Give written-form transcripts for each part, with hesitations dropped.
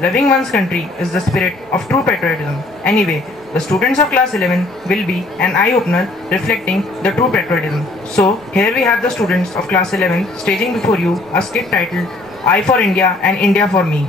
Loving one's country is the spirit of true patriotism. Anyway, the students of class 11 will be an eye-opener reflecting the true patriotism. So, here we have the students of class 11 staging before you a skit titled I for India and India for Me.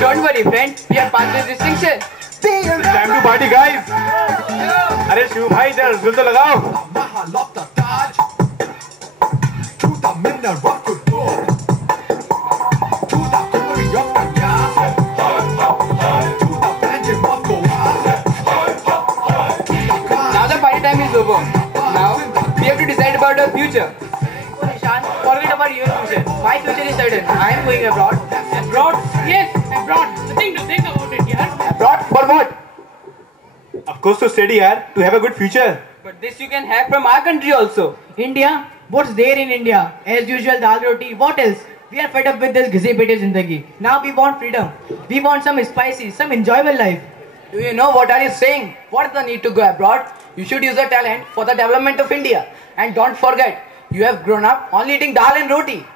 Don't worry, friend. We are past this distinction. It's time to party, guys. अरे शिव भाई इधर रसगुल तो लगाओ. Now the party time is over. Now we have to decide about our future. Ishan, forget about your future. My future is certain. I am going abroad. Abroad? Yes, abroad. Nothing to think about it, yeah. Abroad for what? Of course to study, yaar. To have a good future. But this you can have from our country also. India? What's there in India? As usual, dal roti. What else? We are fed up with this ghize pete zindagi. Now we want freedom. We want some spicy, some enjoyable life. Do you know what are you saying? What is the need to go abroad? You should use your talent for the development of India. And don't forget, you have grown up only eating dal and roti.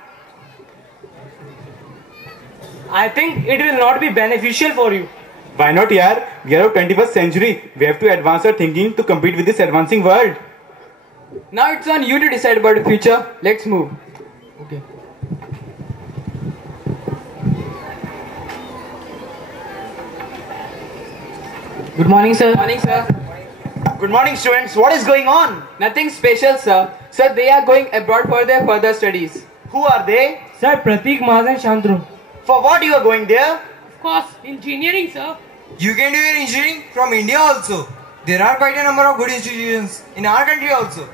I think it will not be beneficial for you. Why not, yaar? We are of 21st century. We have to advance our thinking to compete with this advancing world. Now it's on you to decide about the future. Let's move. Okay. Good morning, sir. Morning, sir. Good morning, students. What is going on? Nothing special, sir. Sir, they are going abroad for their further studies. Who are they? Sir, Pratik, Maaz and Shantru. For what you are going there? Of course, engineering, sir. You can do your engineering from India also. There are quite a number of good institutions in our country also.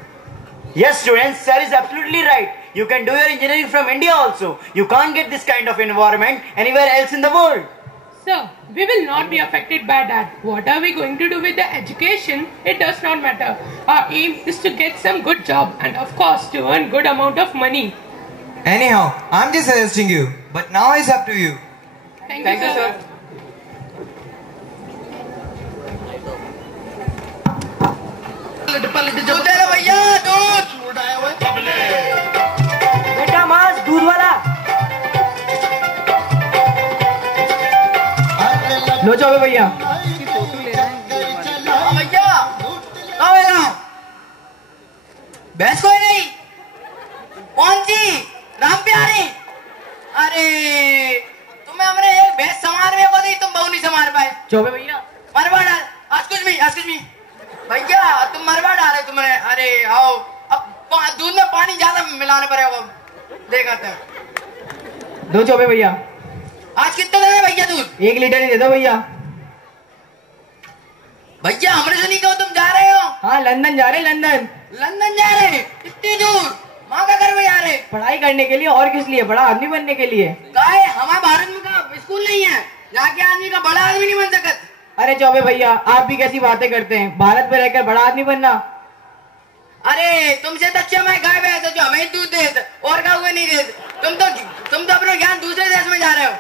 Yes, students, sir is absolutely right. You can do your engineering from India also. You can't get this kind of environment anywhere else in the world. Sir, we will not be affected by that. What are we going to do with the education? It does not matter. Our aim is to get some good job and of course to earn good amount of money. Anyhow, I'm just suggesting you. But now it's up to you. Thank you, you, sir. sir. बेटा माज दूध वाला. लो चौबे भैया. भैया भैंस कोई नहीं. कौन सी? राम प्यारी. अरे तुम्हें हमने एक भैंस संभाल में को दी, तुम बहु नहीं संभाल पाए. चौबे भैया. मरवा डाल. आज कुछ भी भैया तुम मरवा डाले तुमने. अरे आओ अब दूध में पानी ज्यादा मिलाने पड़ेगा. देखा था. दो चौबे भैया. आज कितना देना भैया दूध? 1 लीटर ही दे दो भैया. भैया हमने सुनी कहो तुम जा रहे हो. हाँ, लंदन जा रहे, लंदन. लंदन जा रहे? इतनी दूर? माँ का घर में जा रहे? पढ़ाई करने के लिए. और किस लिए? बड़ा आदमी बनने के लिए. काहे हमारे भारत में का स्कूल नहीं है जाके आदमी का बड़ा आदमी नहीं बन सकता. अरे चौबे भैया, आप भी कैसी बातें करते हैं? भारत में रहकर बड़ा आदमी बनना. अरे तुमसे तो अच्छा मैं गाय भैंस जो हमें दूध देते और का हुए नहीं देते. तुम तो अपना ज्ञान दूसरे देश में जा रहे हो.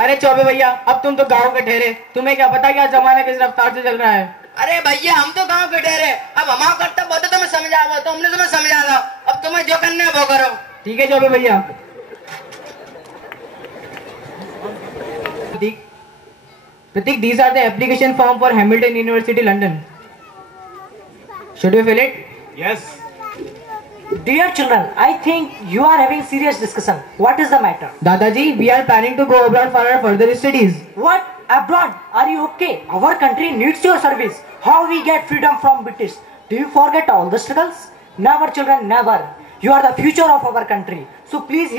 अरे चौबे भैया, अब तुम तो गांव के ठहरे. तुम्हें क्या पता क्या जमाना किस रफ्तार से चल रहा है. अरे भैया हम तो गांव के ठहरे. अब हमारा कर्तव्य होता तुम्हें समझा हुआ तो हमने तुम्हें समझा था. अब तुम्हें जो करना है वो करो. ठीक है चौबे भैया. Pratik, these are the application form for Hamilton University, London. Should we fill it? Yes. Dear children, I think you are having serious discussion. What is the matter? Dadaji, we are planning to go abroad for our further studies. What? Abroad? Are you okay? Our country needs your service. How we get freedom from British? Do you forget all the struggles? Never children, never. You are the future of our country. So please be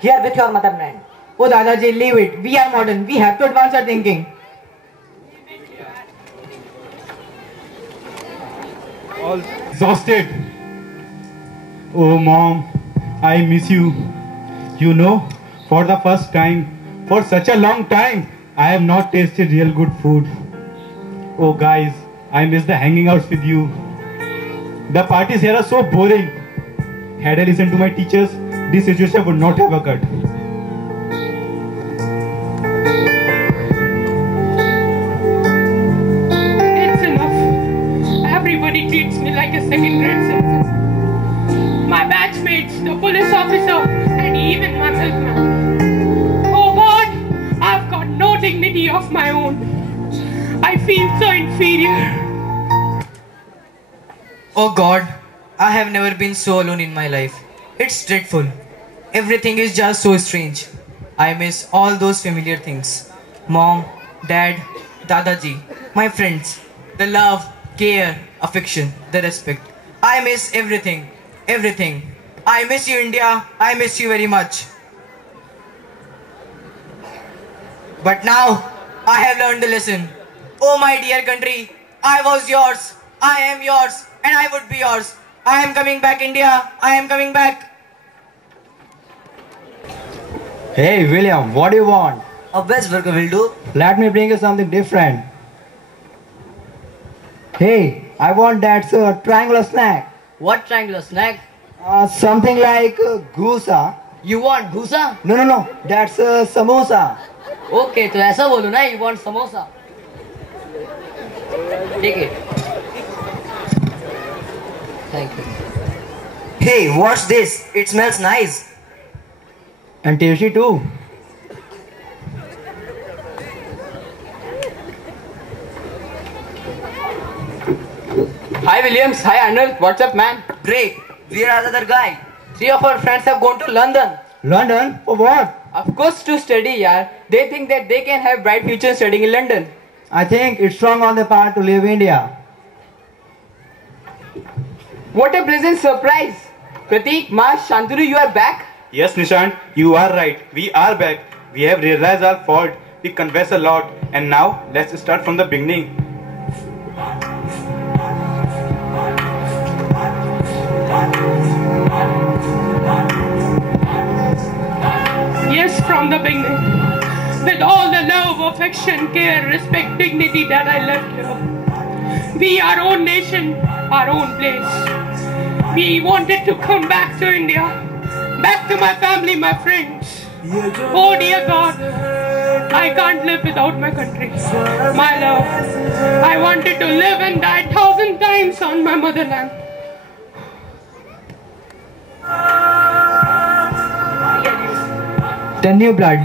here with your motherland. Oh Dadaji, leave it. We are modern. We have to advance our thinking. All exhausted. Oh mom, I miss you. You know, for the first time, for such a long time, I have not tasted real good food. Oh guys, I miss the hanging outs with you. The parties here are so boring. Had I listened to my teachers, this situation would not have occurred. a second grade citizen. My batchmates, the police officer, and even my milkman. Oh God, I've got no dignity of my own. I feel so inferior. Oh God, I have never been so alone in my life. It's dreadful. Everything is just so strange. I miss all those familiar things. Mom, Dad, Dadaji, my friends, the love, care, affection, the respect. I miss everything. Everything. I miss you, India. I miss you very much. But now, I have learned the lesson. Oh my dear country, I was yours. I am yours. And I would be yours. I am coming back, India. I am coming back. Hey William, what do you want? A best burger will do. Let me bring you something different. Hey, I want that triangular snack. What triangular snack? Something like gusa. You want gusa? No, that's samosa. Okay, तो ऐसा बोलो ना. You want samosa? Take it. Thank you. Hey, what's this? It smells nice. And tasty too. Hi Williams, hi Arnold, what's up man? Great. Where are the other guy? 3 of our friends have gone to London. London? For what? Of course to study, yaar. They think that they can have bright future studying in London. I think it's wrong on the part to leave India. What a pleasant surprise. Pratik, Mash, Shantanu, you are back? Yes, Nishant, you are right. We are back. We have realized our fault. We confess a lot. And now, let's start from the beginning. Yes, from the beginning. With all the love, affection, care, respect, dignity that I left here. We, our own nation, our own place. We wanted to come back to India. Back to my family, my friends. Oh dear God, I can't live without my country, my love. I wanted to live and die 1,000 times on my motherland. The new blood.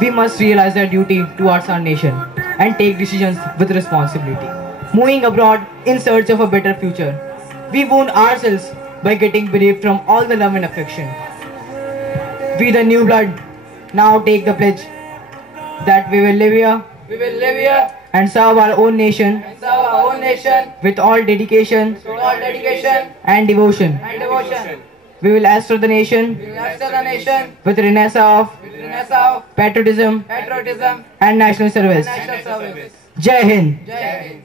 We must realize our duty towards our nation and take decisions with responsibility. Moving abroad in search of a better future. We wound ourselves by getting bereaved from all the love and affection. We the new blood now take the pledge that we will live here. We will live here And serve our own nation. and serve our own nation With all dedication with all dedication and devotion. and devotion. We will assure the nation We will assure the nation with renaissance of with renaissance of patriotism patriotism and national and service. national service. Jai Hind. Jai Hind.